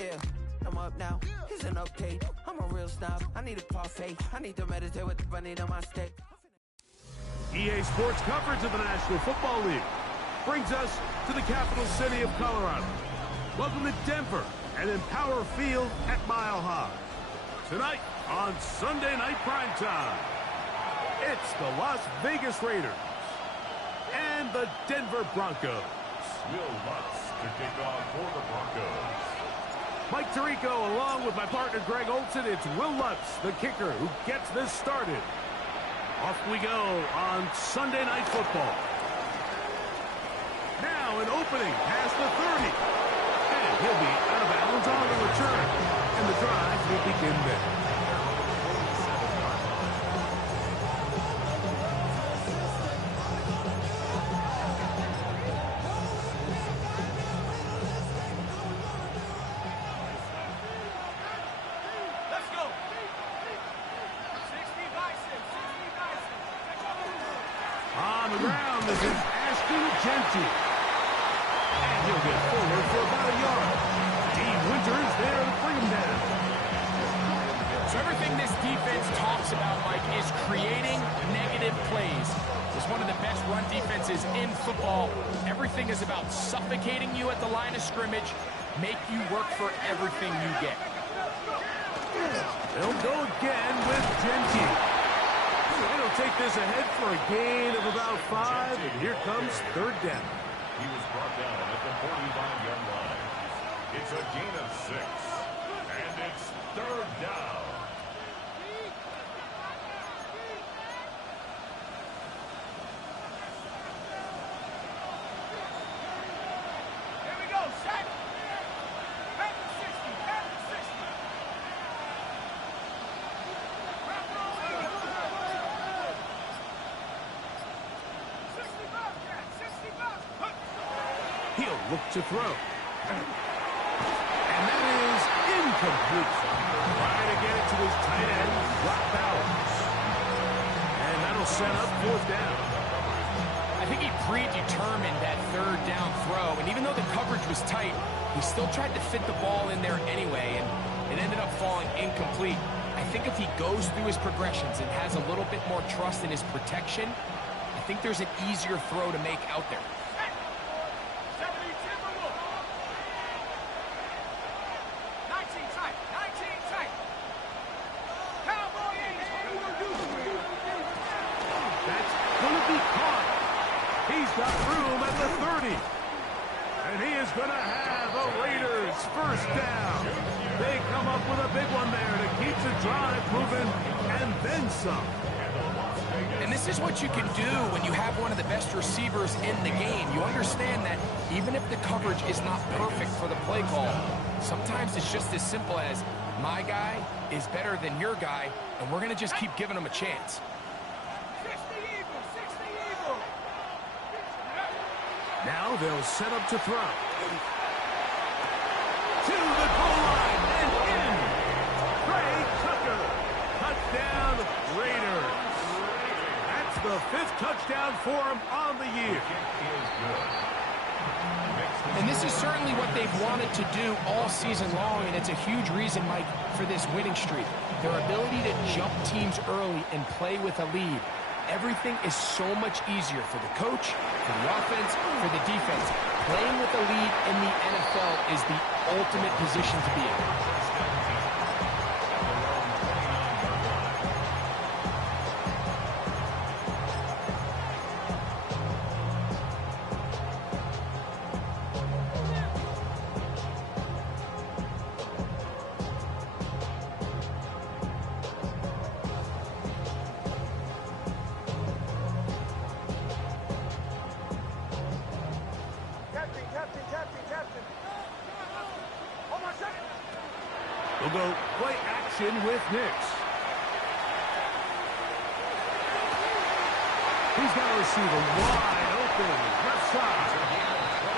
Yeah, I'm up now. He's an update. I'm a real snob. I need a parfait. I need to meditate with the bunny on my steak. EA Sports coverage of the National Football League brings us to the capital city of Colorado. Welcome to Denver and Empower Field at Mile High. Tonight on Sunday Night Primetime, it's the Las Vegas Raiders and the Denver Broncos. Will Lutz to kick off for the Broncos. Mike Tirico along with my partner Greg Olson. It's Will Lutz, the kicker, who gets this started. Off we go on Sunday Night Football. Now an opening past the 30. And he'll be out of bounds on the return. And the drive will begin there. On the ground, this is Ashton Jeanty. And he'll get forward for about a yard. Dean Winters there to bring him down. So everything this defense talks about, Mike, is creating negative plays. It's one of the best run defenses in football. Everything is about suffocating you at the line of scrimmage, make you work for everything you get. They'll go again with Jeanty. They'll take this ahead for a gain of about 5, and here comes third down. He was brought down at the 45-yard line. It's a gain of 6, and it's third down. Here we go, set. Back to 60, back to 60. He'll look to throw. And that is incomplete. Trying to get it to his tight end, Brock Bowers. And that'll set up fourth down. I think he predetermined that third down throw, and even though the coverage was tight, he still tried to fit the ball in there anyway, and it ended up falling incomplete. I think if he goes through his progressions and has a little bit more trust in his protection, I think there's an easier throw to make out there. He's got room at the 30. And he is going to have a Raiders first down. They come up with a big one there to keep the drive moving and then some. And this is what you can do when you have one of the best receivers in the game. You understand that even if the coverage is not perfect for the play call, sometimes it's just as simple as my guy is better than your guy, and we're going to just keep giving him a chance. Now they'll set up to throw. To the goal line and in. Craig Tucker. Touchdown, Raiders. That's the 5th touchdown for him on the year. And this is certainly what they've wanted to do all season long, and it's a huge reason, Mike, for this winning streak. Their ability to jump teams early and play with a lead. Everything is so much easier for the coach, for the offense, for the defense. Playing with a lead in the NFL is the ultimate position to be in. We'll go play action with Nix. He's got a receiver wide open, left side.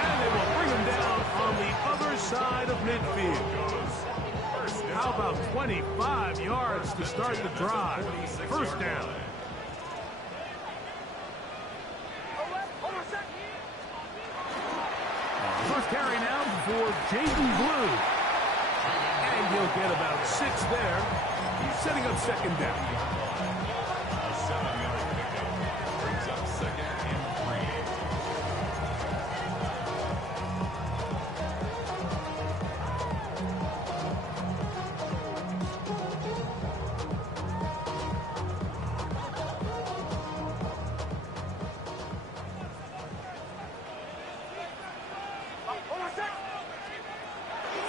And they will bring him down on the other side of midfield. How about 25 yards to start the drive? First down. First carry now for Jaden Blue. They'll get about 6 there, setting up second down. A 7-yard pickup brings up second and 3.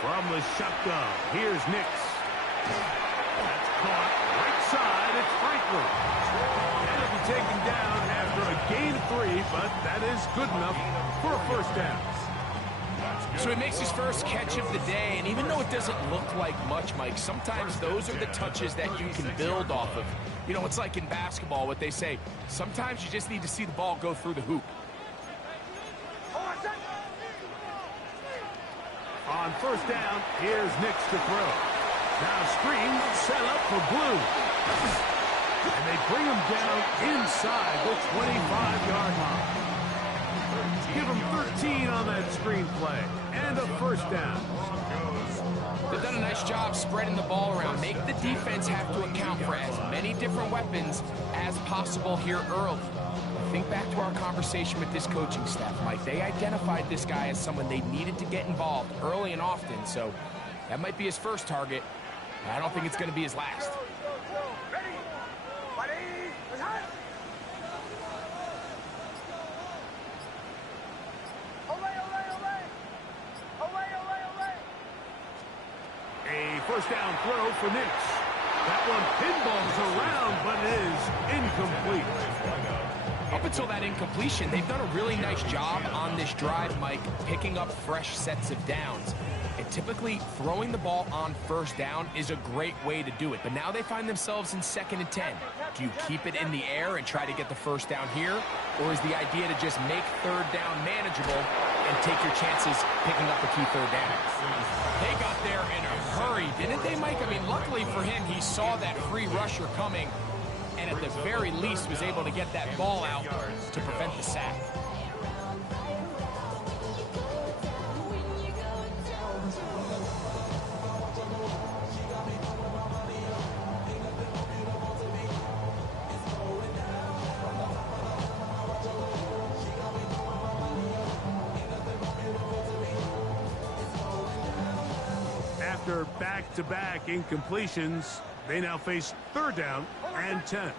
From the shotgun, here's Nix. That's caught right side. It's Franklin. And it'll be taken down after a gain of 3, but that is good enough for a first down. So he makes his first catch of the day, and even though it doesn't look like much, Mike, sometimes those are the touches that you can build off of. You know, it's like in basketball, what they say, sometimes you just need to see the ball go through the hoop. On first down, here's Nix to throw. Now screen set up for Blue. And they bring him down inside the 25-yard line. Give him 13 on that screen play. And a first down. They've done a nice job spreading the ball around. Make the defense have to account for as many different weapons as possible here early. Think back to our conversation with this coaching staff, Mike. They identified this guy as someone they needed to get involved early and often, so that might be his first target. I don't think it's going to be his last. A first down throw for Nix. That one pinballs around, but is incomplete. Up until that incompletion, they've done a really nice job on this drive, Mike, picking up fresh sets of downs. And typically, throwing the ball on first down is a great way to do it. But now they find themselves in 2nd and 10. Do you keep it in the air and try to get the first down here? Or is the idea to just make third down manageable and take your chances picking up a key third down? They got there in a hurry, didn't they, Mike? I mean, luckily for him, he saw that free rusher coming, and at the very least was able to get that ball out to prevent the sack. After back-to-back incompletions, they now face third down and 10.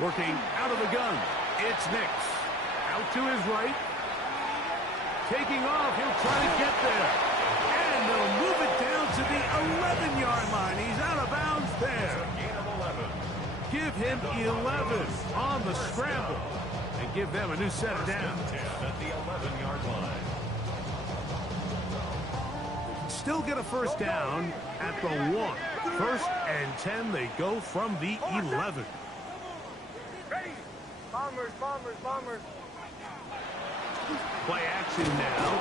Working out of the gun, it's Nix. Out to his right. Taking off, he'll try to get there. And they'll move it down to the 11-yard line. He's out of bounds there. Give him 11 on the scramble. And give them a new set of downs. At the 11-yard line. Still get a first down at the 1. 1st and 10, they go from the 11. Ready. Bombers. Play action now.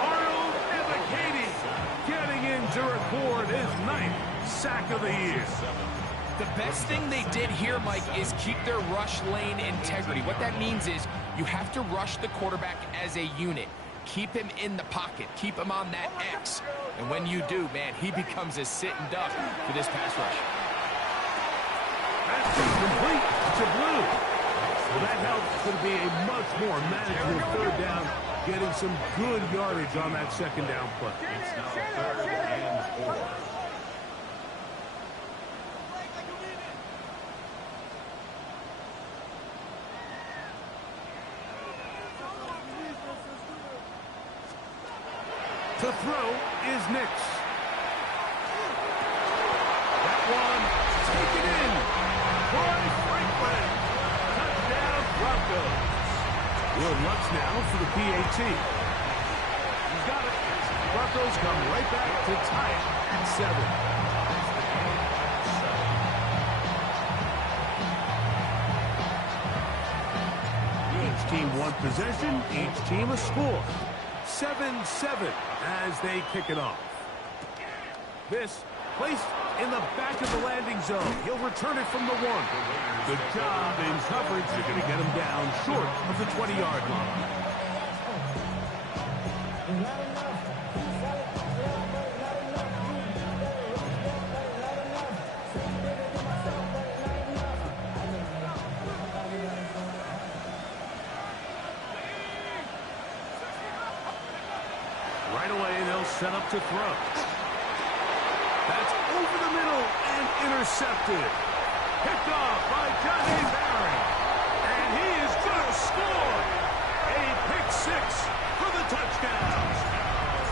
Arnold Ebiketie getting in to record his 9th sack of the year. The best thing they did here, Mike, is keep their rush lane integrity. What that means is you have to rush the quarterback as a unit. Keep him in the pocket. Keep him on that X. And when you do, man, he becomes a sitting duck for this pass rush. That's complete to Blue. Well, that helps to be a much more manageable third down, getting some good yardage on that second down play. It's now 3rd and 4. To throw is Nix. That one taken in. Troy Franklin. Touchdown Broncos. Will Lutz now for the PAT. He's got it. Broncos come right back to tie it at 7. Each team one possession, each team a score. 7-7 as they kick it off. This placed in the back of the landing zone. He'll return it from the 1. Good job in coverage. They're going to get him down short of the 20-yard line. Right away, they'll set up to throw. That's over the middle and intercepted. Picked off by Johnny Barry. And he is going to score. A pick six for the touchdown.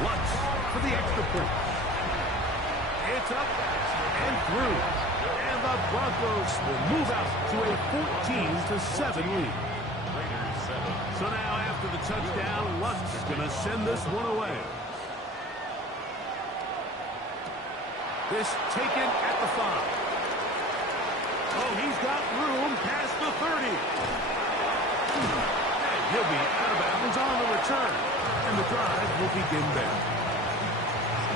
Lutz for the extra point. It's up and through. And the Broncos will move out to a 14-7 lead. So now after the touchdown, Lutz is going to send this one away. This taken at the 5. Oh, he's got room past the 30. And he'll be out of bounds on the return. And the drive will begin there.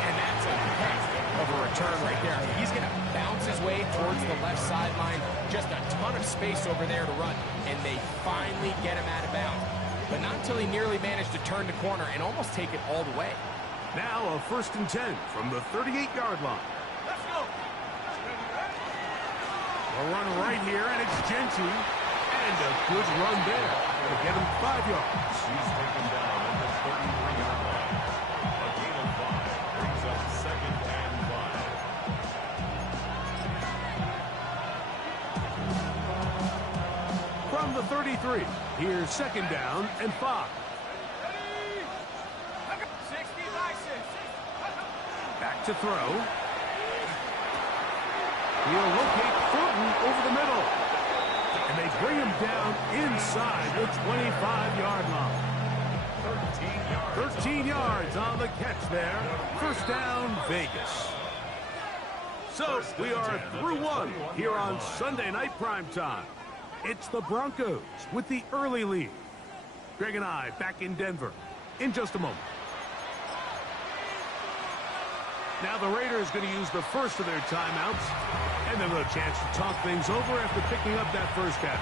And that's a heck of a return right there. He's going to bounce his way towards the left sideline. Just a ton of space over there to run. And they finally get him out of bounds. But not until he nearly managed to turn the corner and almost take it all the way. Now a 1st and 10 from the 38-yard line. Let's go. A run right here, and it's Genty. And a good run there. Going to get him 5 yards. He's taken down at the 33-yard line. A gain of 5 brings up 2nd and 5. From the 33, here's 2nd down and 5. Back to throw. He'll locate Thornton over the middle. And they bring him down inside the 25-yard line. 13 yards on the catch there. 1st down, Vegas. So we are through one here on Sunday Night Primetime. It's the Broncos with the early lead. Greg and I back in Denver in just a moment. Now the Raiders going to use the first of their timeouts, and then a chance to talk things over after picking up that first half.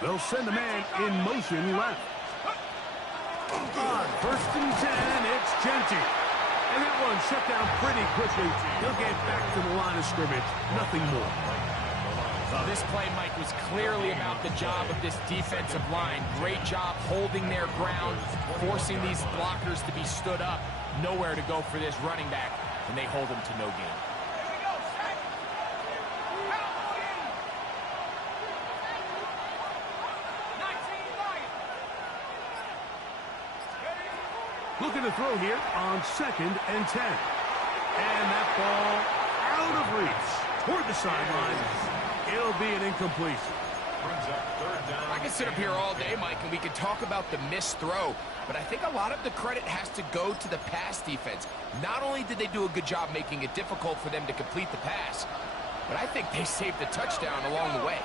They'll send a man in motion left. On 1st and 10, it's Genty. And that one shut down pretty quickly. He'll get back to the line of scrimmage. Nothing more. This play, Mike, was clearly about the job of this defensive line. Great job holding their ground, forcing these blockers to be stood up. Nowhere to go for this running back, and they hold him to no gain. Looking to throw here on 2nd and 10. And that ball out of reach toward the sideline. It'll be an incompletion. I can sit up here all day, Mike, and we can talk about the missed throw, but I think a lot of the credit has to go to the pass defense. Not only did they do a good job making it difficult for them to complete the pass, but I think they saved the touchdown along the way.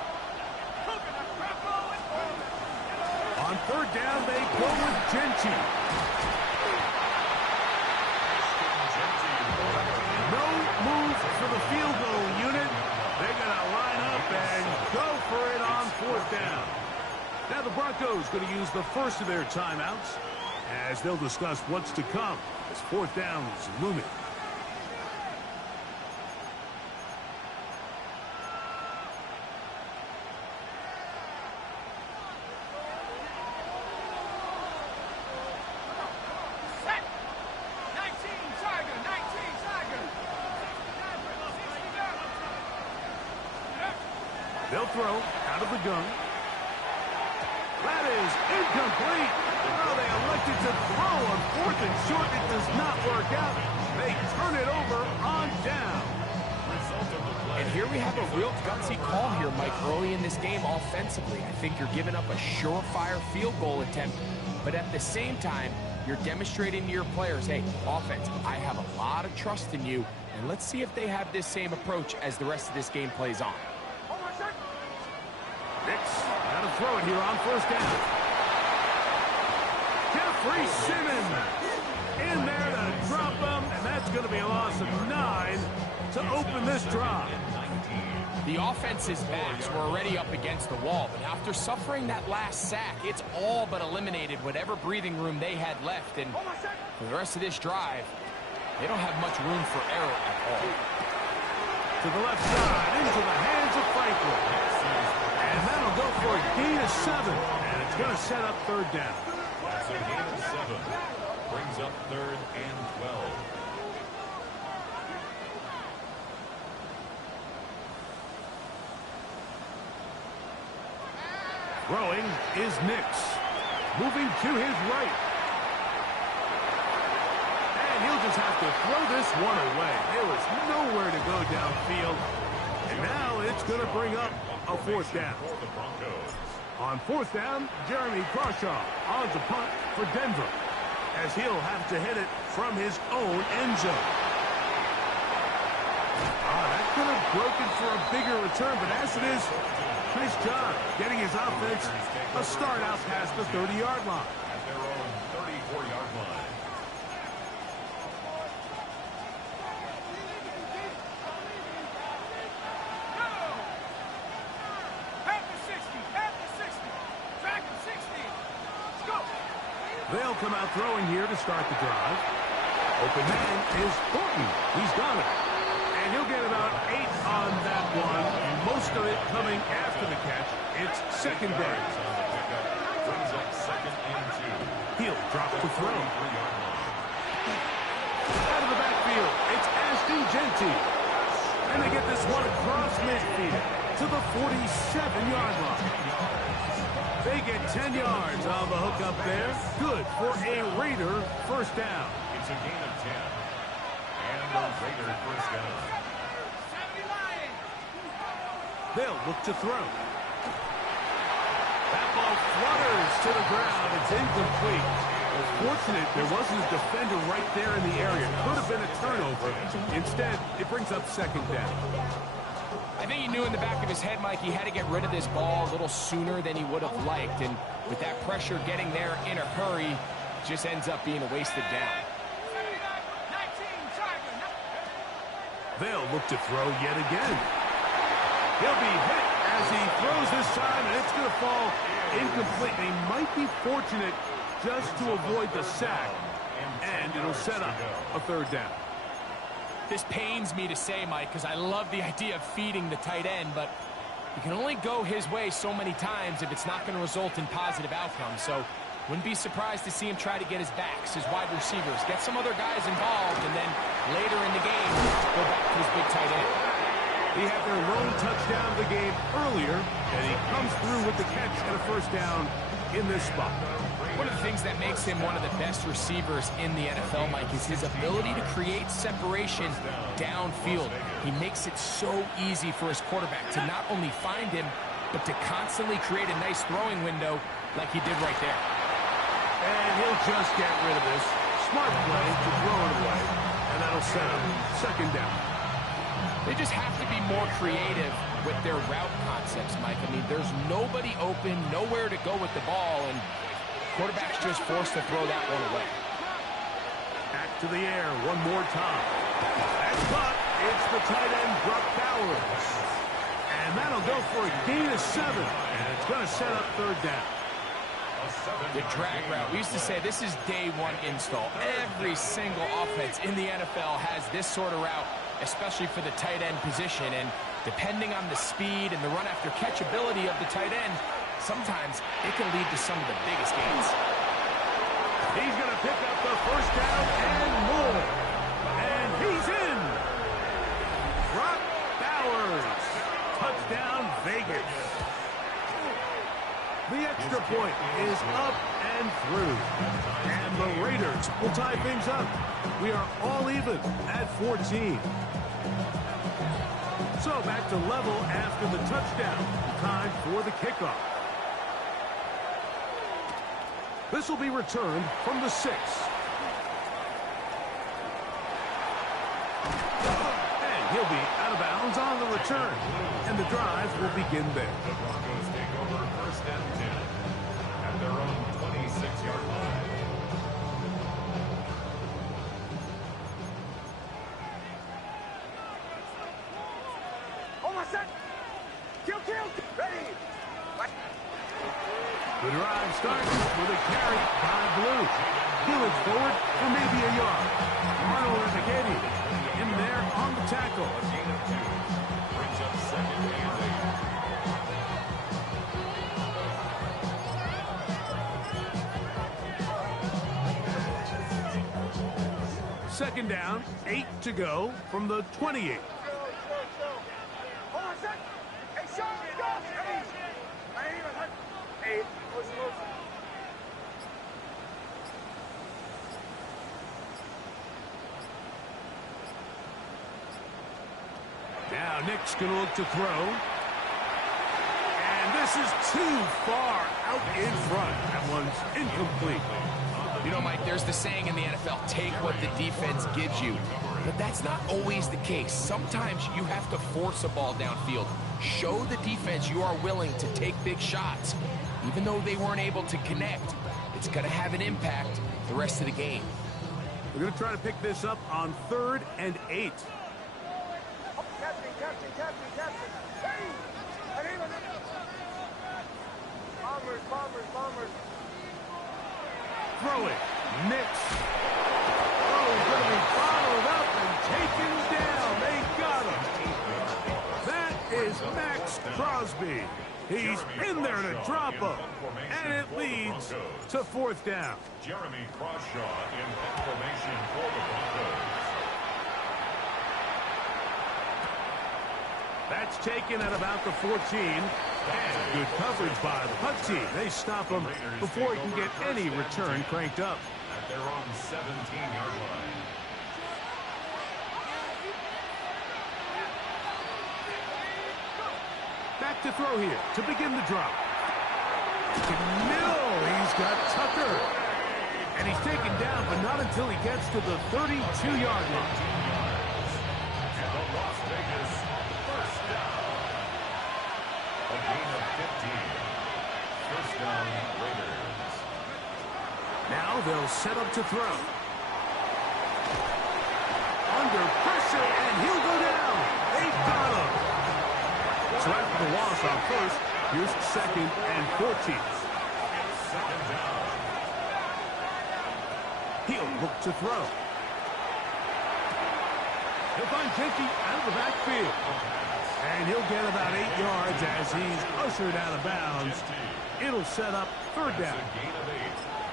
On 3rd down, they go with Genty. No move for the field goal unit. They're going to line up and go for it on 4th down. Now the Broncos going to use the first of their timeouts as they'll discuss what's to come as 4th down is looming. They'll throw out of the gun. That is incomplete. Oh, they elected to throw on 4th and short. It does not work out. They turn it over on down. And here we have a real gutsy call here, Mike, early in this game offensively. I think you're giving up a surefire field goal attempt, but at the same time, you're demonstrating to your players, hey, offense, I have a lot of trust in you, and let's see if they have this same approach as the rest of this game plays on. Nix, got to throw it here on 1st down. Jeffrey Simmons in there to drop him, and that's going to be a loss of 9 to open this drive. The offense's backs were already up against the wall, but after suffering that last sack, it's all but eliminated whatever breathing room they had left, and for the rest of this drive, They don't have much room for error at all. To the left side, into the hands of Franklin. And that'll go for a gain of 7. And it's going to set up third down. That's a gain of 7. Brings up 3rd and 12. Throwing is Nix. Moving to his right. And he'll just have to throw this one away. There was nowhere to go downfield. And now it's going to bring up a 4th down. For the Broncos. On 4th down, Jeremy Crawshaw on the punt for Denver, as he'll have to hit it from his own end zone. That could have broken for a bigger return, but as it is, nice job getting his offense a start out past the 30-yard line. At their own 34-yard line. They'll come out throwing here to start the drive. Open man is Thornton. He's got it. And he'll get about 8 on that one. Most of it coming after the catch. It's second down. Brings up 2nd and 2. He'll drop to throw. 33-yard line. Out of the backfield, it's Ashton Jeanty. And they get this one across midfield to the 47-yard line. They get 10 yards on the hook up there. Good for a Raider first down. It's a gain of 10. And the Raider first down. They'll look to throw. That ball flutters to the ground. It's incomplete. Well, fortunate there wasn't a defender right there in the area. Could have been a turnover. Instead, it brings up second down. I think he knew in the back of his head, Mike, he had to get rid of this ball a little sooner than he would have liked. And with that pressure getting there in a hurry, just ends up being a wasted down. They'll look to throw yet again. He'll be hit as he throws this time, and it's going to fall incomplete. They might be fortunate just to avoid the sack, and it'll set up a third down. This pains me to say, Mike, because I love the idea of feeding the tight end, but you can only go his way so many times if it's not going to result in positive outcomes. So wouldn't be surprised to see him try to get his backs, his wide receivers, get some other guys involved, and then later in the game, go back to his big tight end. He had their lone touchdown of the game earlier, and he comes through with the catch and a first down in this spot. One of the things that makes him one of the best receivers in the NFL, Mike, is his ability to create separation downfield. He makes it so easy for his quarterback to not only find him, but to constantly create a nice throwing window like he did right there. And he'll just get rid of this. Smart play to throw it away, and that'll set him second down. They just have to be more creative with their route concepts, Mike. I mean, there's nobody open, nowhere to go with the ball, and quarterback's just forced to throw that one away. Back to the air one more time. That's caught. It's the tight end, Brock Bowers. And that'll go for a gain of 7, and it's going to set up third down. The drag route. We used to say this is day one install. Every single offense in the NFL has this sort of route, especially for the tight end position. And depending on the speed and the run-after catch ability of the tight end, sometimes it can lead to some of the biggest gains. He's going to pick up the first down and more. And he's in. Brock Bowers. Touchdown, Vegas. The extra point is up and through. And the Raiders will tie things up. We are all even at 14. So back to level after the touchdown. Time for the kickoff. This will be returned from the 6. And he'll be out of bounds on the return. And the drive will begin there. The Broncos take over 1st and 10 at their own 26-yard line. Almost set. Kill. Ready. The drive starts with a carry by Blue. He'll look forward for maybe a yard. Arnold in the game. Second down, 8 to go from the 28. Hold on a sec. Hey, Sean, let's go. Hey. I ain't even hurt. Hey, push. Now Nick's going to look to throw. And this is too far out in front. That one's incomplete. You know, Mike, there's the saying in the NFL, take what the defense gives you. But that's not always the case. Sometimes you have to force a ball downfield. Show the defense you are willing to take big shots. Even though they weren't able to connect, it's going to have an impact the rest of the game. We're going to try to pick this up on 3rd and 8. Captain. Hey. I ain't even hurt. Bombers. Throwing. Nix. Oh, going to be followed up and taken down. They got him. That is Max Crosby. He's in there to drop him. And it leads to 4th down. Jeremy Crawshaw in head formation for the Broncos. That's taken at about the 14. And good coverage by the punt team. They stop him before he can get any return cranked up. At their own 17-yard line. Back to throw here to begin the drop. Middle, he's got Tucker. And he's taken down, but not until he gets to the 32-yard line. And the Las Vegas first down. A gain of 15. First down, Raiders. Now they'll set up to throw. Under pressure, and he'll go down. They got him. So after the loss on first, here's 2nd and 14. Second down. He'll look to throw. He'll find Jenke out of the backfield. And he'll get about 8 yards as he's ushered out of bounds. It'll set up 3rd down.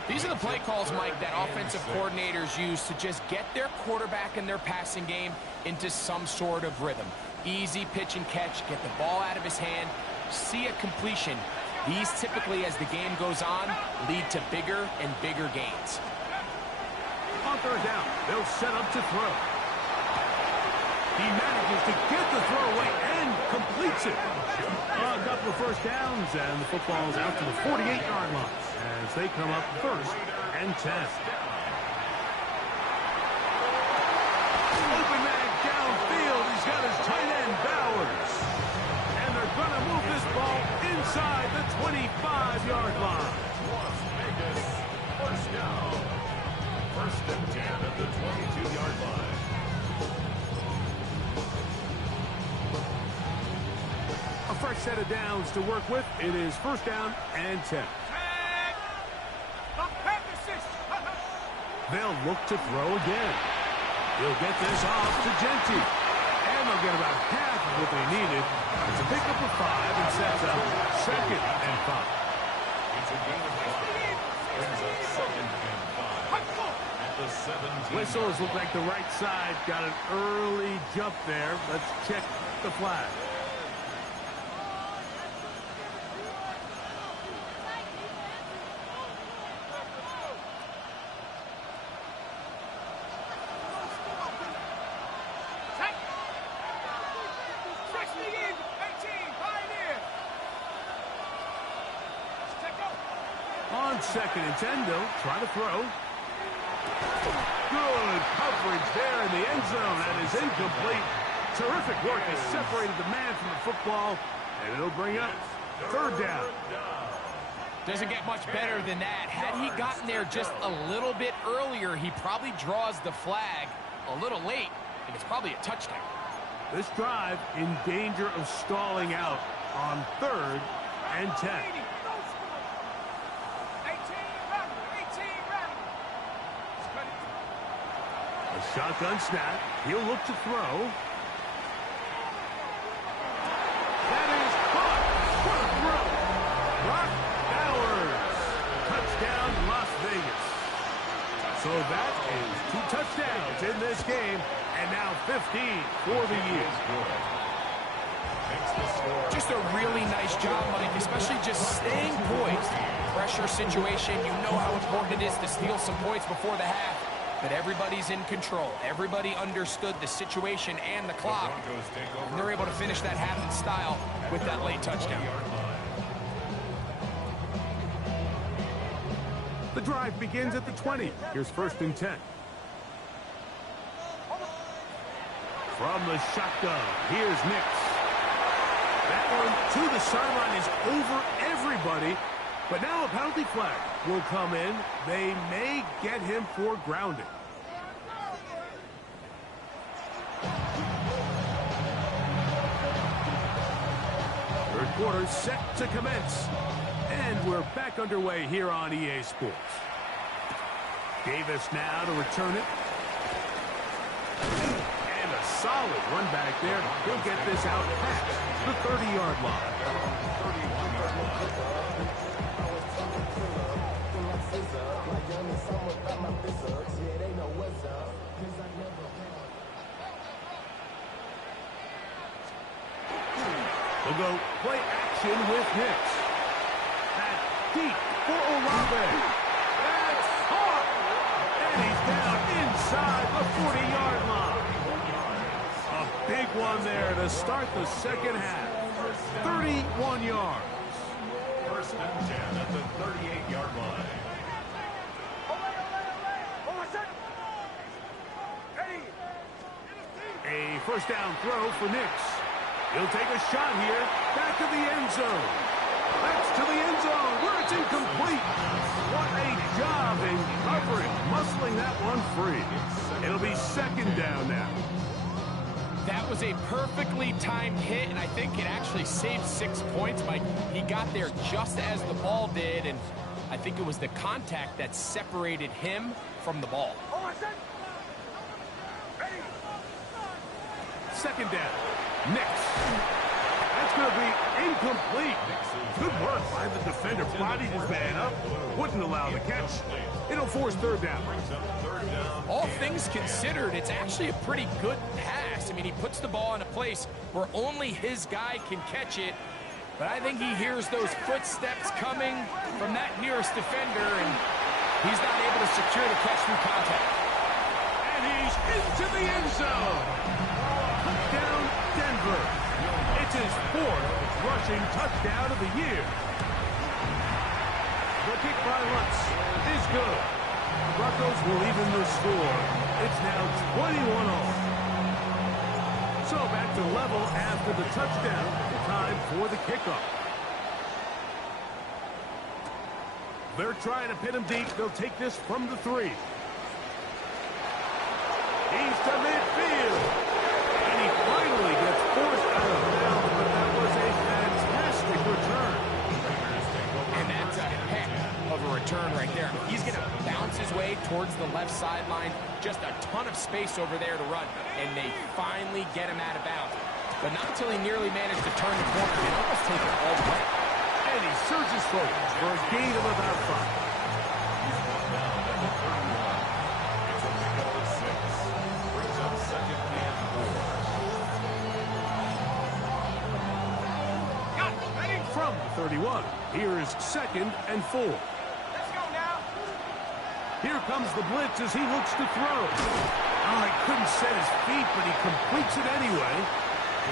These are the play calls, Mike, that offensive coordinators use to just get their quarterback and their passing game into some sort of rhythm. Easy pitch and catch, get the ball out of his hand, see a completion. These typically, as the game goes on, lead to bigger and bigger gains. On 3rd down, they'll set up to throw. He manages to get the throw away and completes it. A couple of first downs, and the football's out to the 48-yard line as they come up 1st and 10. Open man downfield. He's got his tight end, Bowers. And they're going to move this ball inside the 25-yard line. Las Vegas first down. 1st and 10 at the 22-yard line. A fresh set of downs to work with. It is 1st down and 10. They'll look to throw again. He'll get this off to Jenke. And they'll get about half of what they needed. It's a pickup of 5 and sets up 2nd and 5. It's a gain of 5. Brings up 2nd and 5. At the 17. Whistles look like the right side got an early jump there. Let's check the flag. On 2nd and 10, they'll try to throw. Good coverage there in the end zone. That is incomplete. Terrific work. He separated the man from the football, and it'll bring up 3rd down. Doesn't get much better than that. Had he gotten there just a little bit earlier, he probably draws the flag a little late, and it's probably a touchdown. This drive in danger of stalling out on 3rd and 10. A shotgun snap. He'll look to throw. That is caught. What a throw. Brock Bowers. Touchdown, Las Vegas. So that is 2 touchdowns in this game, and now 15 for the year. Just a really nice job, Mike, especially just staying poised. Pressure situation, you know how important it is to steal some points before the half, but everybody's in control. Everybody understood the situation and the clock, and they're able to finish that half in style with that late touchdown. The drive begins at the 20. Here's 1st and 10. From the shotgun, here's Nix. That one to the sideline is over everybody, but now a penalty flag will come in. They may get him for grounding. Third quarter set to commence. And we're back underway here on EA Sports. Davis now to return it. And a solid run back there. He'll get this out past the 30-yard line. We'll go play action with Nix. Deep for Olave. That's caught. And he's down inside the 40-yard line. A big one there to start the second half. 31 yards. 1st and 10 at the 38-yard line. A first down throw for Nix. He'll take a shot here. Back to the end zone. That's to the end zone where it's incomplete. What a job in covering, muscling that one free. It'll be 2nd down now. That was a perfectly timed hit, and I think it actually saved 6 points, Mike. He got there just as the ball did, and I think it was the contact that separated him from the ball. 2nd down. Nix. That's going to be incomplete. Good work by the defender. Bodied his man up. Wouldn't allow the catch. It'll force 3rd down. All things considered, it's actually a pretty good pass. I mean, he puts the ball in a place where only his guy can catch it. But I think he hears those footsteps coming from that nearest defender, and he's not able to secure the catch through contact. And he's into the end zone. Touchdown, Denver. It's his 4th rushing touchdown of the year. The kick by Lutz is good. Broncos will even the score. It's now 21-all. So back to level after the touchdown. Time for the kickoff. They're trying to pin him deep. They'll take this from the 3. He's to midfield. And he finally gets forced out of bounds, but that was a fantastic return. And that's a heck of a return right there. I mean, he's going to bounce his way towards the left sideline. Just a ton of space over there to run. And they finally get him out of bounds. But not until he nearly managed to turn the corner and almost take it all the way. And he surges forward for a gain of about 5. From the 31, here is 2nd and 4. Let's go now. Here comes the blitz as he looks to throw. Oh, he couldn't set his feet, but he completes it anyway.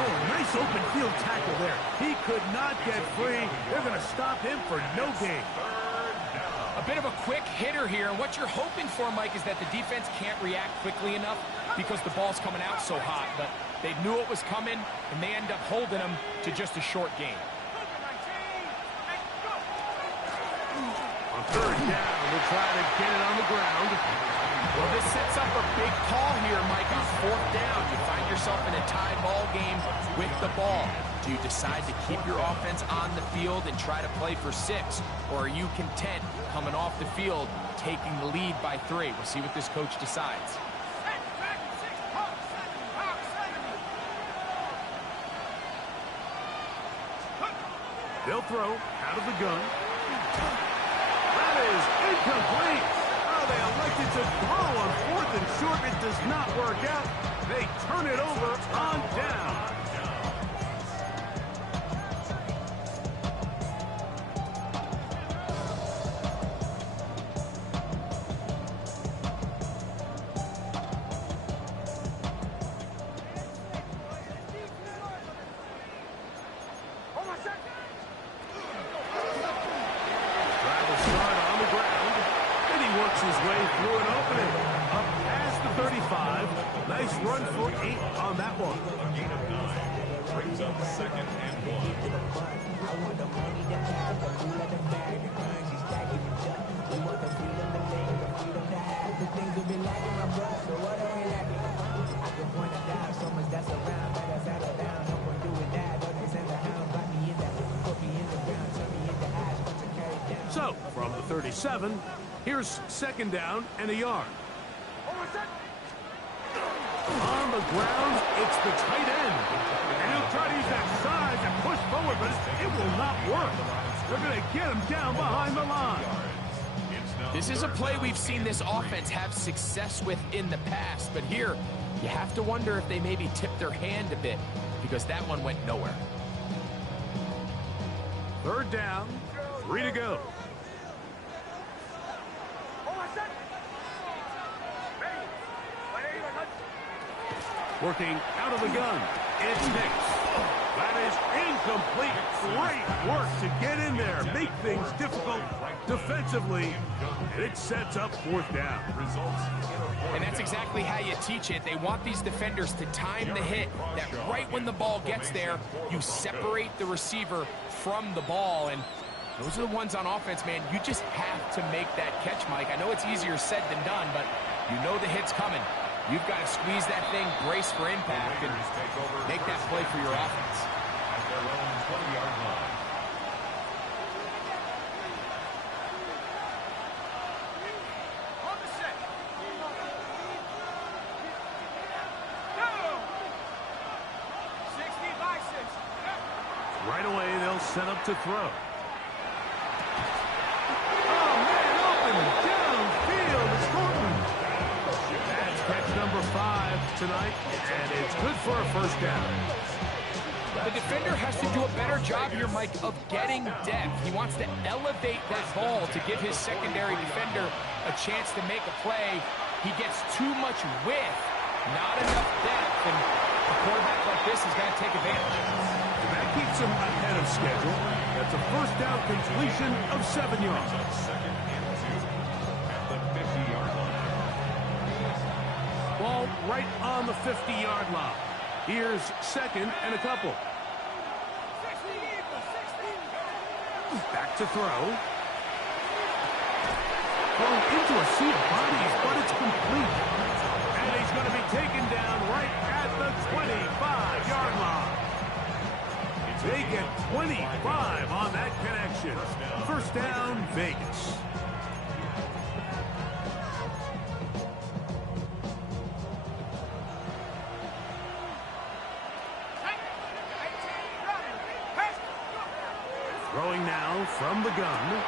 Oh, nice open field tackle there. He could not get free. They're going to stop him for no gain. A bit of a quick hitter here, and what you're hoping for, Mike, is that the defense can't react quickly enough because the ball's coming out so hot. But they knew it was coming, and they end up holding him to just a short gain. On 3rd down, we'll try to get it on the ground. Well, this sets up a big call here, Mike, on 4th down. You find yourself in a tie ball game with the ball. Do you decide to keep your offense on the field and try to play for 6? Or are you content coming off the field, taking the lead by 3? We'll see what this coach decides. They'll throw out of the gun. That is incomplete. Oh, they elected to throw on 4th and short. It does not work out. They turn it over on down. His way through an opening up past the 35. Nice run for 8 on that one. A gain of 9 brings up 2nd and 1. I want the money to have the food at the bag, the currency stacking the junk. We want the freedom to make, the freedom to have. The things will be lacking my brother, so what are we lacking? I can point it down, so much that's around, better settle down. No one doing that, don't they send the hound, rock me in that, put me in the ground, turn me into ash, put your carry down. So, from the 37, here's 2nd down and a yard. On the ground, it's the tight end. And he'll try to use that size and push forward, but it will not work. They're going to get him down behind the line. This is a play we've seen this offense have success with in the past, but here, you have to wonder if they maybe tipped their hand a bit, because that one went nowhere. 3rd down, 3 to go. Working out of the gun. It's Nix. That is incomplete. Great work to get in there. Make things difficult defensively. And it sets up 4th down. And that's exactly how you teach it. They want these defenders to time the hit, that right when the ball gets there, you separate the receiver from the ball. And those are the ones on offense, man. You just have to make that catch, Mike. I know it's easier said than done, but you know the hit's coming. You've got to squeeze that thing, brace for impact, and make that play for your offense. At their own 20-yard line. On the set. Go! 60 by 6. Right away, they'll set up to throw. Oh, man, open downfield. It's Thornton. That's catch number 5 tonight, and it's good for a 1st down. The defender has to do a better job here, Mike, of getting depth. He wants to elevate that ball to give his secondary defender a chance to make a play. He gets too much width, not enough depth, and a quarterback like this has got to take advantage. That keeps him ahead of schedule. That's a 1st down completion of 7 yards. 2nd and 2 at the 50-yard line. Ball right on the 50-yard line. Here's 2nd and a couple. Back to throw. Thrown into a sea of bodies, but it's complete. And he's going to be taken down right at the 25-yard line. They get 25 on that connection. 1st down, Vegas. Throwing now from the gun.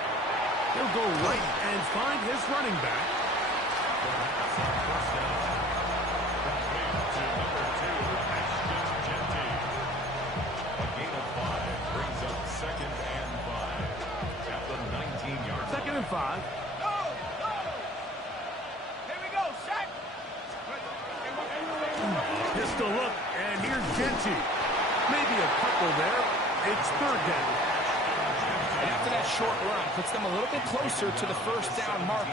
He'll go right and find his running back. A gain of 5 brings up 2nd and 5 at the 19-yard line. 2nd and 5. Here we go, set. Pistol look, and here's Genty. Maybe a couple there. It's 3rd down. And after that short run, puts them a little bit closer to the 1st down marker.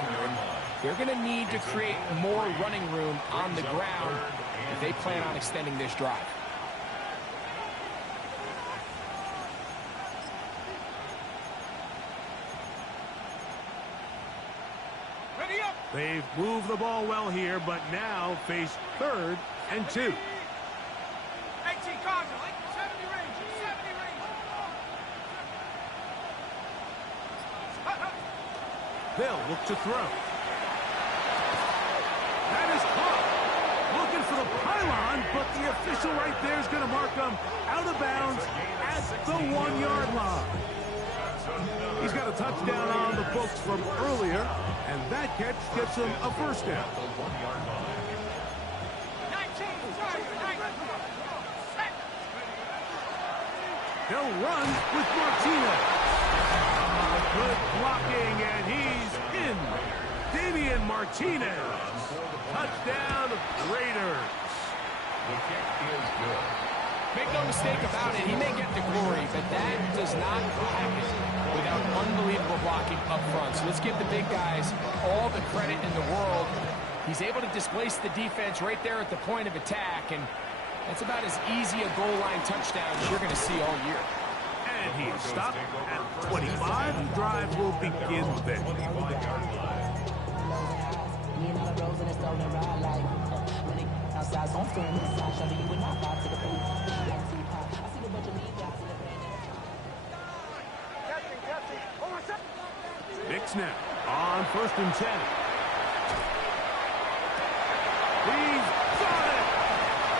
They're going to need to create more running room on the ground if they plan on extending this drive. Ready up. They've moved the ball well here, but now face 3rd and 2. 18 Cardinal, 70 range, 70 range. They'll look to throw. That is caught. Looking for the pylon, but the official right there is going to mark him out of bounds at the 1-yard line. He's got a touchdown on the books from earlier. And that catch gets him a first down. He'll run with Martinez. Good blocking, and he's in. Damian Martinez. Touchdown, Raiders. The kick is good. Make no mistake about it, he may get the glory, but that does not happen without unbelievable blocking up front. So let's give the big guys all the credit in the world. He's able to displace the defense right there at the point of attack, and that's about as easy a goal line touchdown as you're going to see all year. And he is stopped at 25. The drive will begin then. Nix now on 1st and 10. He's got it!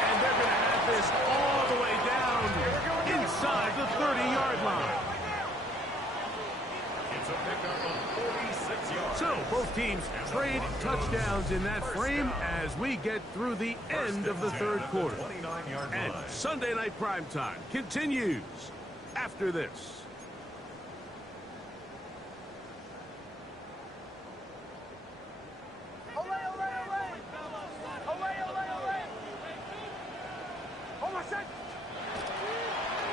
And they're going to have this all the way down inside the 30-yard line. It's a pickup of 46 yards. So both teams trade touchdowns in that frame as we get through the end of the third quarter. And Sunday Night Primetime continues after this.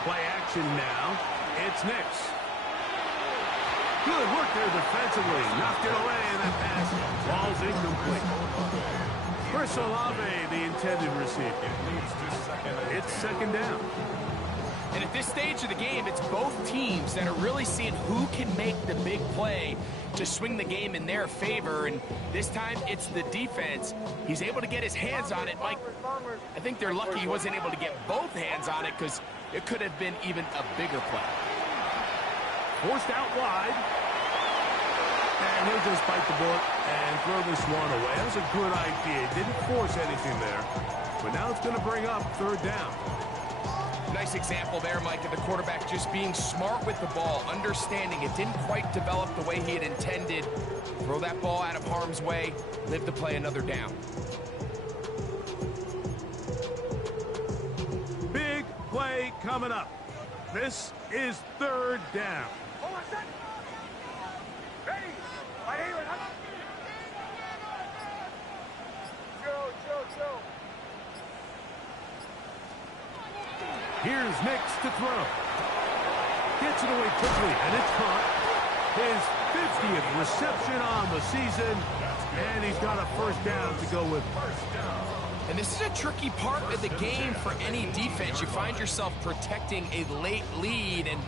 Play action now. It's Nix. Good work there defensively. Knocked it away, and that pass falls incomplete. Chris Olave, the intended receiver. It's 2nd down. And at this stage of the game, it's both teams that are really seeing who can make the big play to swing the game in their favor. And this time, it's the defense. He's able to get his hands on it. Mike, I think they're lucky he wasn't able to get both hands on it because it could have been even a bigger play. Forced out wide. And he'll just bite the bullet and throw this one away. That was a good idea. Didn't force anything there. But now it's going to bring up 3rd down. Nice example there, Mike, of the quarterback just being smart with the ball, understanding it didn't quite develop the way he had intended. Throw that ball out of harm's way, live to play another down. Big play coming up. This is 3rd down. Here's Nix to throw. Gets it away quickly, and it's caught. His 50th reception on the season, and he's got a 1st down to go with. And this is a tricky part of the game for any defense. You find yourself protecting a late lead, and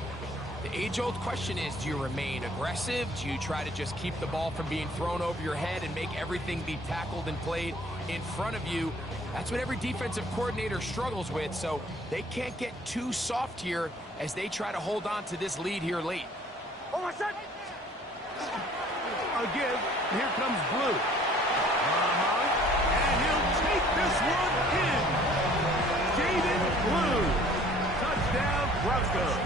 the age-old question is, do you remain aggressive? Do you try to just keep the ball from being thrown over your head and make everything be tackled and played in front of you? That's what every defensive coordinator struggles with, so they can't get too soft here as they try to hold on to this lead here late. Again, here comes Blue. And he'll take this one in. Jaden Blue. Touchdown, Broncos.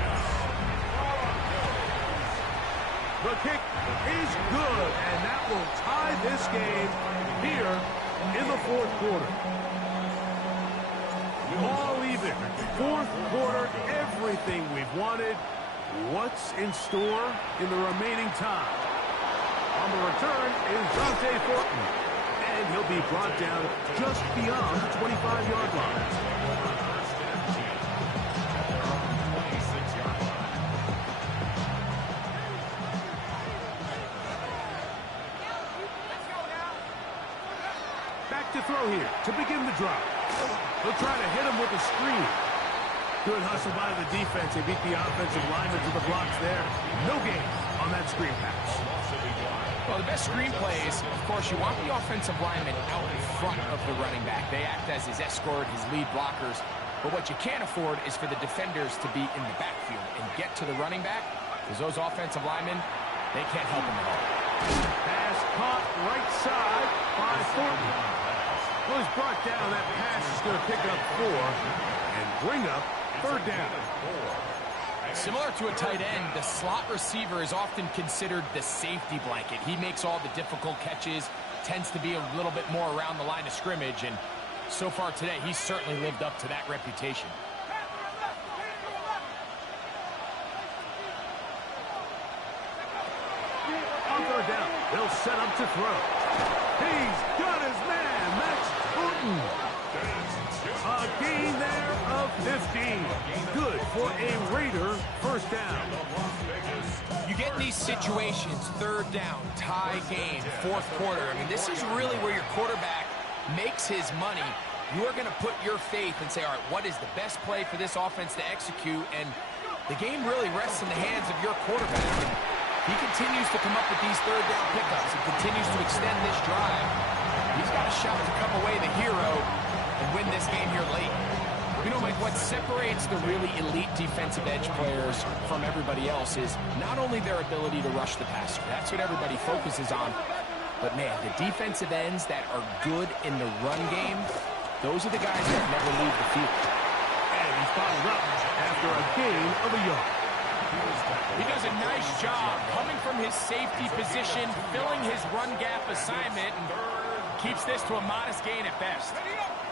The kick is good, and that will tie this game here in the 4th quarter. All even. 4th quarter, everything we've wanted. What's in store in the remaining time? On the return is Dante Thornton, and he'll be brought down just beyond the 25-yard line. Back to throw here to begin the drive. They'll try to hit him with a screen. Good hustle by the defense. They beat the offensive lineman to the blocks there. No gain on that screen pass. Well, the best screen plays, of course, you want the offensive lineman out in front of the running back. They act as his escort, his lead blockers. But what you can't afford is for the defenders to be in the backfield and get to the running back, because those offensive linemen, they can't help him at all. Pass caught right side by Thornton. Well, he's brought down. That pass is going to pick up 4 and bring up 3rd down. Similar to a tight end, the slot receiver is often considered the safety blanket. He makes all the difficult catches, tends to be a little bit more around the line of scrimmage, and so far today, he's certainly lived up to that reputation. On third down, they'll set up to throw. He's got his man. That's Putin. A gain there of 15. Good for a Raider first down. You get in these situations, third down, tie game, fourth quarter. I mean, this is really where your quarterback makes his money. You're going to put your faith and say, all right, what is the best play for this offense to execute? And the game really rests in the hands of your quarterback. And he continues to come up with these third down pickups. He continues to extend this drive. He's got a shot to come away the hero and win this game here late. You know, Mike, what separates the really elite defensive edge players from everybody else is not only their ability to rush the passer. That's what everybody focuses on. But, man, the defensive ends that are good in the run game, those are the guys that never leave the field. And he's followed up after a gain of a yard. He does a nice job coming from his safety position, filling his run gap assignment, and keeps this to a modest gain at best.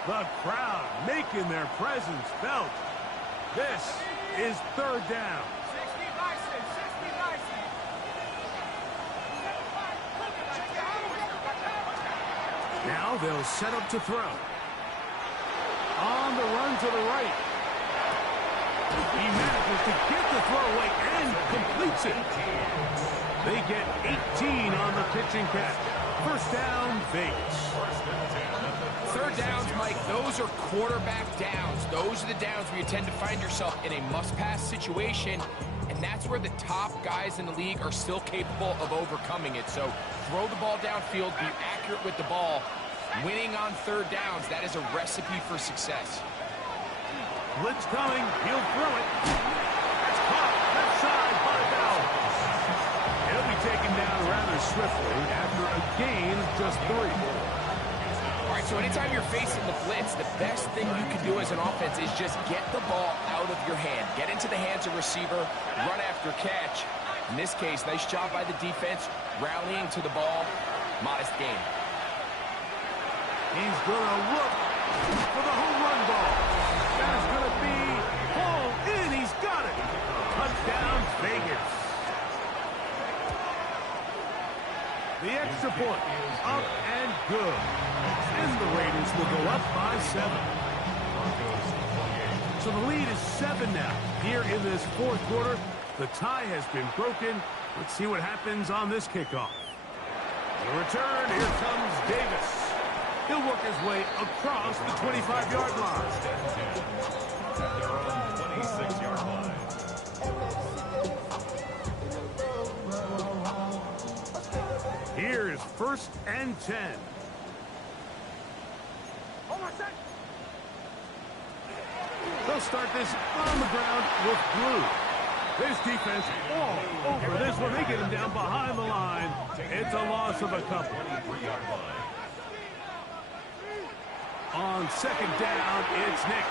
The crowd making their presence felt. This is third down. Now they'll set up to throw. On the run to the right. He manages to get the throw away and completes it. They get 18 on the pitch and catch. First down, Vegas. Third downs, Mike, those are quarterback downs. Those are the downs where you tend to find yourself in a must-pass situation, and that's where the top guys in the league are still capable of overcoming it. So throw the ball downfield, be accurate with the ball. Winning on third downs, that is a recipe for success. Blitz coming, he'll throw it. That's caught left side by Bell. He'll be taken down rather swiftly after a gain of just 3. All right, so anytime you're facing the blitz, the best thing you can do as an offense is just get the ball out of your hand. Get into the hands of receiver, run after catch. In this case, nice job by the defense, rallying to the ball. Modest gain. He's going to look for the home run ball. That is going to be hauled in. He's got it. Touchdown, Vegas. The extra point up and good. And the Raiders will go up by 7. So the lead is 7 now. Here in this fourth quarter, the tie has been broken. Let's see what happens on this kickoff. The return, here comes Davis. He'll work his way across the 25-yard line. They're on the 26-yard line. Here's first and 10. They'll start this on the ground with Blue. This defense all over this one. They get him down behind the line. It's a loss of a couple. On second down, it's Nix.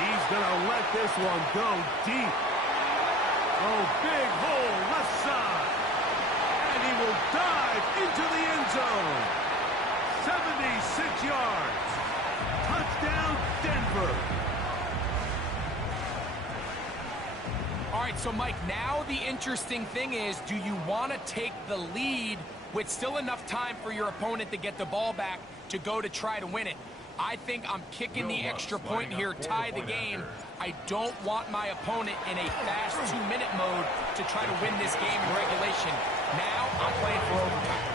He's going to let this one go deep. Oh, big hole left side. And he will dive into the end zone. 76 yards. Touchdown, Denver. All right, so Mike, now the interesting thing is, do you want to take the lead with still enough time for your opponent to get the ball back to go to try to win it? I think I'm kicking the extra point here, tie the game. I don't want my opponent in a fast 2-minute mode to try to win this game in regulation. Now I'm playing for overtime.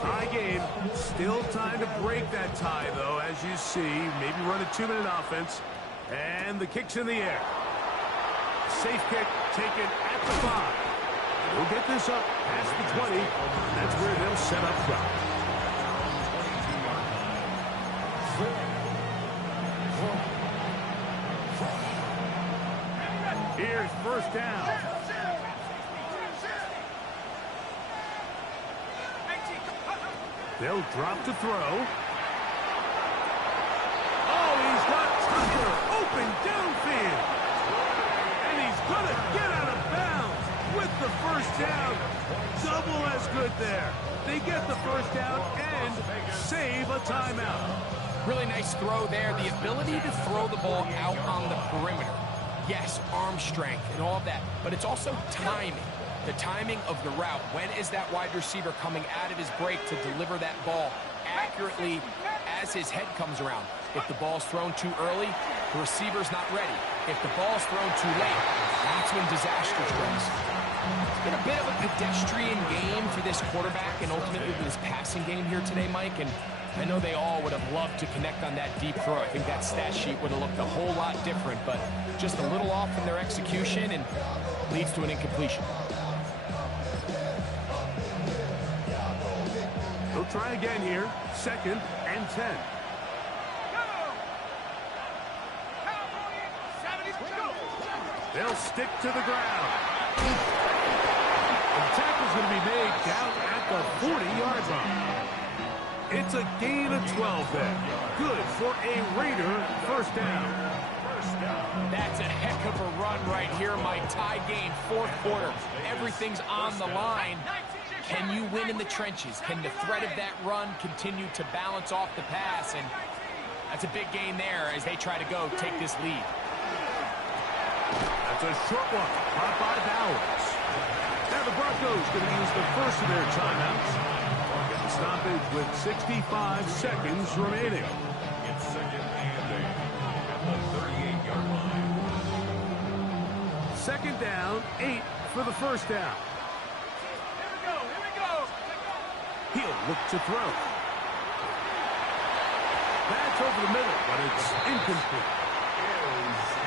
Tie game. Still time to break that tie, though, as you see. Maybe run a 2-minute offense. And the kick's in the air. Safe kick taken at the 5. We'll get this up past the 20. That's where they'll set up shop. Here's first down. They'll drop to throw. Oh, he's got Tucker open downfield. And he's going to get out of bounds with the first down. Double as good there. They get the first down and save a timeout. Really nice throw there. The ability to throw the ball out on the perimeter. Yes, arm strength and all of that, but it's also timing. The timing of the route. When is that wide receiver coming out of his break to deliver that ball accurately as his head comes around? If the ball's thrown too early, the receiver's not ready. If the ball's thrown too late, that's when disaster strikes. It's been a bit of a pedestrian game for this quarterback and ultimately this passing game here today, Mike, and I know they all would have loved to connect on that deep throw. I think that stat sheet would have looked a whole lot different, but just a little off in their execution and leads to an incompletion. They'll try again here. 2nd and 10. They'll stick to the ground. The tackle's going to be made down at the 40-yard line. It's a gain of 12 there. Good for a Raider first down. That's a heck of a run right here, Mike. Tie game, 4th quarter. Everything's on the line. Can you win in the trenches? Can the threat of that run continue to balance off the pass? And that's a big gain there as they try to go take this lead. That's a short one, caught by Bowers. Now the Broncos going to use the first of their timeouts. Get the stoppage with 65 seconds remaining. It's 2nd and 8 at the 38-yard line. 2nd down, 8 for the first down. He'll look to throw. That's over the middle, but it's incomplete.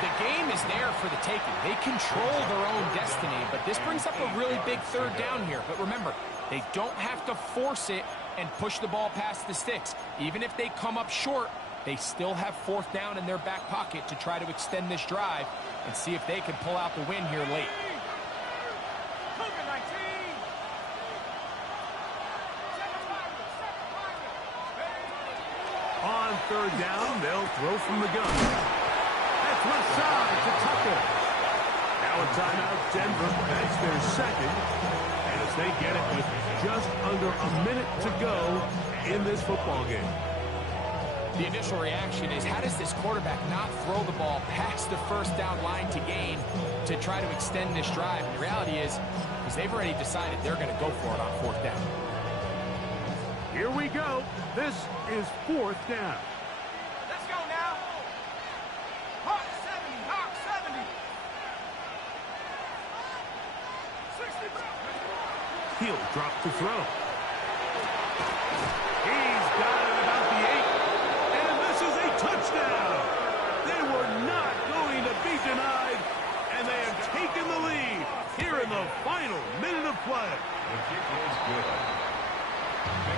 The game is there for the taking. They control their own destiny, but this brings up a really big 3rd down here. But remember, they don't have to force it and push the ball past the sticks. Even if they come up short, they still have 4th down in their back pocket to try to extend this drive and see if they can pull out the win here late. On 3rd down, they'll throw from the gun. That's left side to Tucker. Now a timeout, Denver. That's their 2nd. And as they get it with just under a minute to go in this football game. The initial reaction is, how does this quarterback not throw the ball past the 1st down line to gain to try to extend this drive? And the reality is they've already decided they're going to go for it on 4th down. Here we go. This is 4th down. Let's go now. Hawk 70, Hawk 70. 60. He'll drop to throw. He's got it about the 8. And this is a touchdown. They were not going to be denied. And they have taken the lead here in the final minute of play. The kick is good.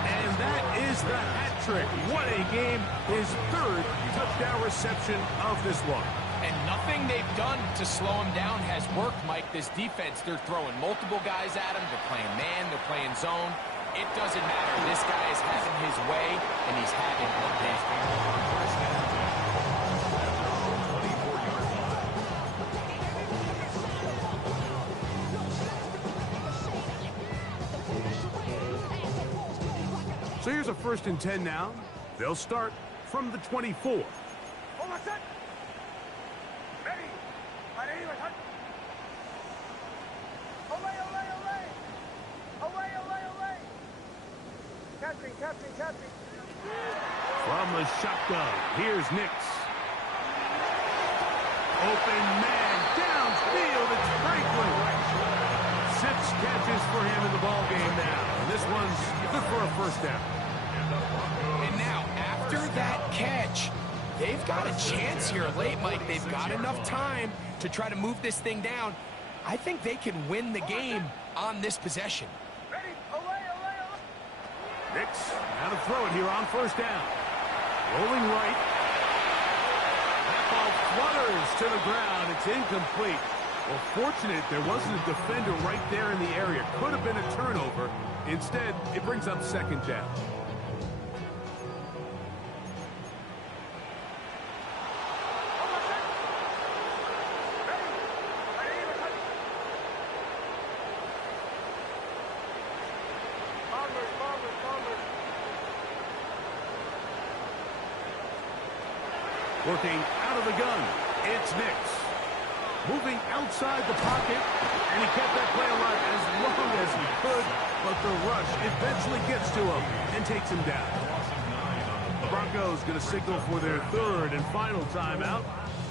And that is the hat trick. What a game. His 3rd touchdown reception of this one. And nothing they've done to slow him down has worked, Mike. This defense, they're throwing multiple guys at him. They're playing man, they're playing zone. It doesn't matter. This guy is having his way, and he's having a day. So here's a 1st and 10 now. They'll start from the 24. Hold on, set. Ready. Ready. Away, away, away. Away, away, away. Captain. From the shotgun, here's Nix. Open man, downfield, it's Franklin. 6 catches for him in the ball game now. And this one's good for a 1st down. And now, after that catch, they've got a chance here late, Mike. They've got enough time to try to move this thing down. I think they can win the game on this possession. Ready. Away. Nix, now to throw it here on 1st down. Rolling right. That ball flutters to the ground. It's incomplete. Well, fortunate there wasn't a defender right there in the area. Could have been a turnover. Instead, it brings up 2nd down. Working out of the gun, it's Nix. Moving outside the pocket, and he kept that play alive as long as he could, but the rush eventually gets to him and takes him down. The Broncos going to signal for their third and final timeout,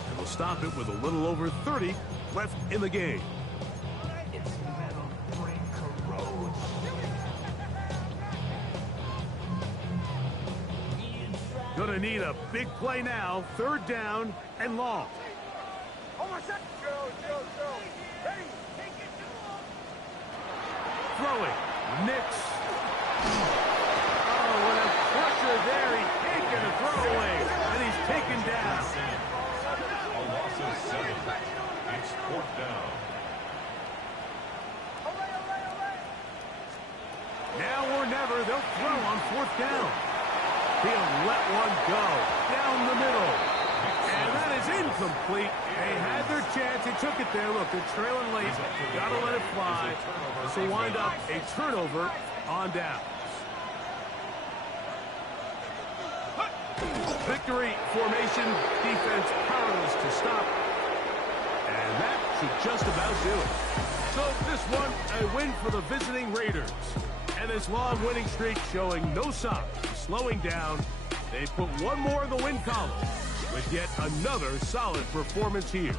and will stop it with a little over 30 left in the game. Going to need a big play now, third down and long. Hold on a second. Go. Ready? Take it to him. Throwing. Nix. Oh, what a pressure there. He's taken a throwaway, and he's taken down. A loss of 7. It's 4th down. Now or never, they'll throw on 4th down. He'll let one go down the middle. And that is incomplete. They had their chance. They took it there. Look, they're trailing late. Got to let it fly. This will wind up a turnover on downs. Victory formation. Defense powerless to stop. And that should just about do it. So this one, a win for the visiting Raiders. And this long winning streak showing no signs of slowing down. They put one more in the win column with yet another solid performance here.